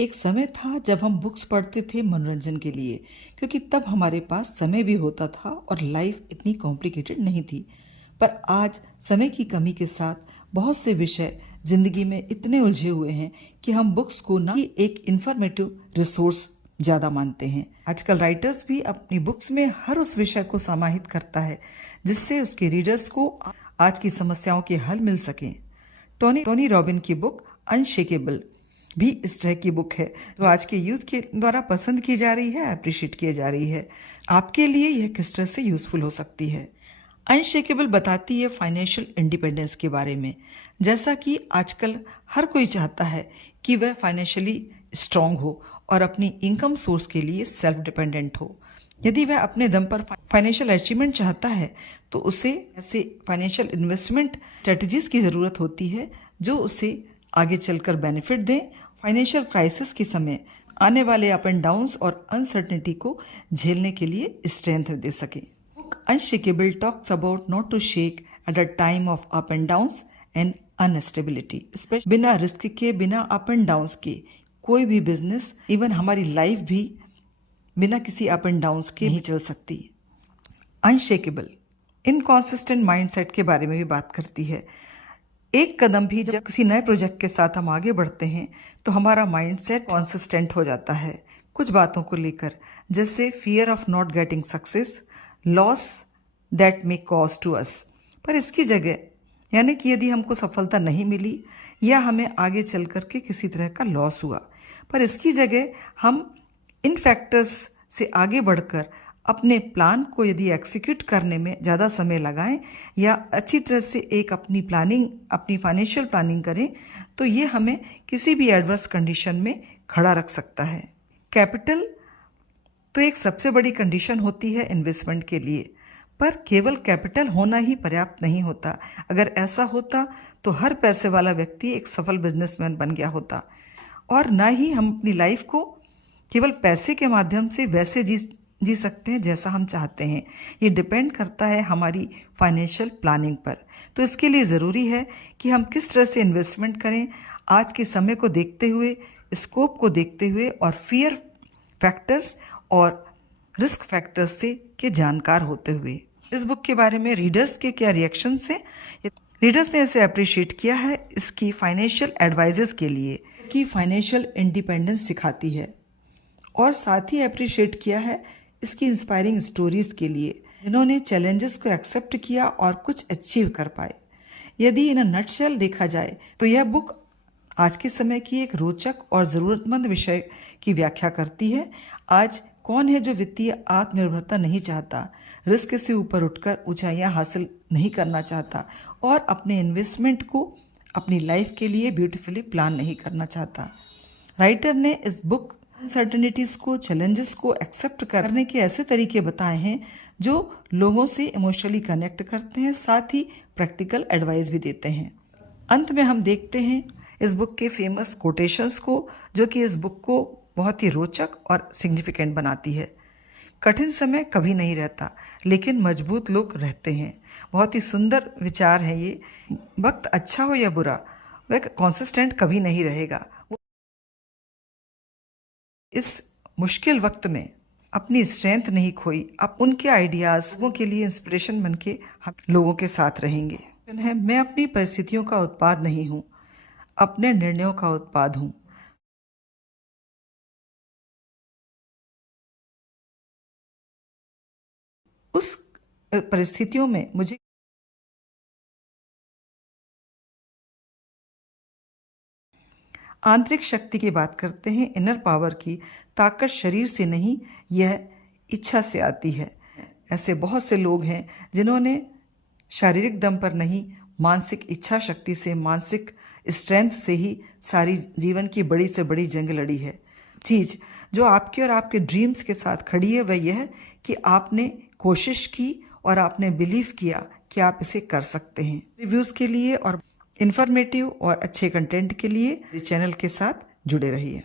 एक समय था जब हम बुक्स पढ़ते थे मनोरंजन के लिए, क्योंकि तब हमारे पास समय भी होता था और लाइफ इतनी कॉम्प्लिकेटेड नहीं थी। पर आज समय की कमी के साथ बहुत से विषय जिंदगी में इतने उलझे हुए हैं कि हम बुक्स को ना ही एक इंफॉर्मेटिव रिसोर्स ज़्यादा मानते हैं। आजकल राइटर्स भी अपनी बुक्स में हर उस विषय को समाहित करता है जिससे उसके रीडर्स को आज की समस्याओं के हल मिल सकें। टोनी रॉबिन की बुक अनशेकेबल भी इस तरह की बुक है जो आज के यूथ के द्वारा पसंद की जा रही है, अप्रिशिएट की जा रही है। आपके लिए यह किस तरह से यूजफुल हो सकती है? अनशेकेबल बताती है फाइनेंशियल इंडिपेंडेंस के बारे में। जैसा कि आजकल हर कोई चाहता है कि वह फाइनेंशियली स्ट्रांग हो और अपनी इनकम सोर्स के लिए सेल्फ डिपेंडेंट हो। यदि वह अपने दम पर फाइनेंशियल अचीवमेंट चाहता है तो उसे ऐसे फाइनेंशियल इन्वेस्टमेंट स्ट्रेटजीज की ज़रूरत होती है जो उसे आगे चलकर बेनिफिट दें, फाइनेंशियल क्राइसिस के समय आने वाले अप एंड डाउन्स और अनसर्टेनिटी को झेलने के लिए स्ट्रेंथ दे सके। Book unshakeable talks about not to shake at a time of up and downs and unstability. बिना रिस्क के, बिना अप एंड डाउन्स के कोई भी बिजनेस, इवन हमारी लाइफ भी बिना किसी अप एंड डाउन्स के नहीं चल सकती। अनशेकेबल इनकॉन्सिस्टेंट माइंडसेट के बारे में भी बात करती है। एक कदम भी जब किसी नए प्रोजेक्ट के साथ हम आगे बढ़ते हैं तो हमारा माइंडसेट कॉन्सिस्टेंट हो जाता है कुछ बातों को लेकर, जैसे fear of not getting success, loss that may cause to us. पर इसकी जगह, यानी कि यदि हमको सफलता नहीं मिली या हमें आगे चल करके किसी तरह का लॉस हुआ, पर इसकी जगह हम इन फैक्टर्स से आगे बढ़कर अपने प्लान को यदि एग्जीक्यूट करने में ज़्यादा समय लगाएं या अच्छी तरह से एक अपनी प्लानिंग, अपनी फाइनेंशियल प्लानिंग करें तो ये हमें किसी भी एडवर्स कंडीशन में खड़ा रख सकता है। कैपिटल तो एक सबसे बड़ी कंडीशन होती है इन्वेस्टमेंट के लिए, पर केवल कैपिटल होना ही पर्याप्त नहीं होता। अगर ऐसा होता तो हर पैसे वाला व्यक्ति एक सफल बिजनेसमैन बन गया होता, और ना ही हम अपनी लाइफ को केवल पैसे के माध्यम से वैसे जी सकते हैं जैसा हम चाहते हैं। ये डिपेंड करता है हमारी फाइनेंशियल प्लानिंग पर। तो इसके लिए ज़रूरी है कि हम किस तरह से इन्वेस्टमेंट करें, आज के समय को देखते हुए, स्कोप को देखते हुए और फियर फैक्टर्स और रिस्क फैक्टर्स से के जानकार होते हुए। इस बुक के बारे में रीडर्स के क्या रिएक्शन से रीडर्स ने इसे अप्रिशिएट किया है इसकी फाइनेंशियल एडवाइजेस के लिए कि फाइनेंशियल इंडिपेंडेंस सिखाती है, और साथ ही अप्रिशिएट किया है इसकी इंस्पायरिंग स्टोरीज के लिए जिन्होंने चैलेंजेस को एक्सेप्ट किया और कुछ अचीव कर पाए। यदि इन नटशेल देखा जाए तो यह बुक आज के समय की एक रोचक और ज़रूरतमंद विषय की व्याख्या करती है। आज कौन है जो वित्तीय आत्मनिर्भरता नहीं चाहता, रिस्क से ऊपर उठकर ऊंचाइयां हासिल नहीं करना चाहता और अपने इन्वेस्टमेंट को अपनी लाइफ के लिए ब्यूटीफुली प्लान नहीं करना चाहता। राइटर ने इस बुक अनसर्टेनिटीज को, चैलेंजेस को एक्सेप्ट करने के ऐसे तरीके बताए हैं जो लोगों से इमोशनली कनेक्ट करते हैं, साथ ही प्रैक्टिकल एडवाइस भी देते हैं। अंत में हम देखते हैं इस बुक के फेमस कोटेशंस को, जो कि इस बुक को बहुत ही रोचक और सिग्निफिकेंट बनाती है। कठिन समय कभी नहीं रहता, लेकिन मजबूत लोग रहते हैं। बहुत ही सुंदर विचार है ये। वक्त अच्छा हो या बुरा, वह कॉन्सिस्टेंट कभी नहीं रहेगा। इस मुश्किल वक्त में अपनी स्ट्रेंथ नहीं खोई, अब उनके आइडियाज लोगों के लिए इंस्पिरेशन बन के हम लोगों के साथ रहेंगे। मैं अपनी परिस्थितियों का उत्पाद नहीं हूँ, अपने निर्णयों का उत्पाद हूँ। उस परिस्थितियों में मुझे आंतरिक शक्ति की बात करते हैं, इनर पावर की। ताकत शरीर से नहीं, यह इच्छा से आती है। ऐसे बहुत से लोग हैं जिन्होंने शारीरिक दम पर नहीं, मानसिक इच्छा शक्ति से, मानसिक स्ट्रेंथ से ही सारी जीवन की बड़ी से बड़ी जंग लड़ी है। चीज़ जो आपके और आपके ड्रीम्स के साथ खड़ी है वह यह है कि आपने कोशिश की और आपने बिलीव किया कि आप इसे कर सकते हैं। रिव्यूज़ के लिए और इन्फॉर्मेटिव और अच्छे कंटेंट के लिए चैनल के साथ जुड़े रहिए।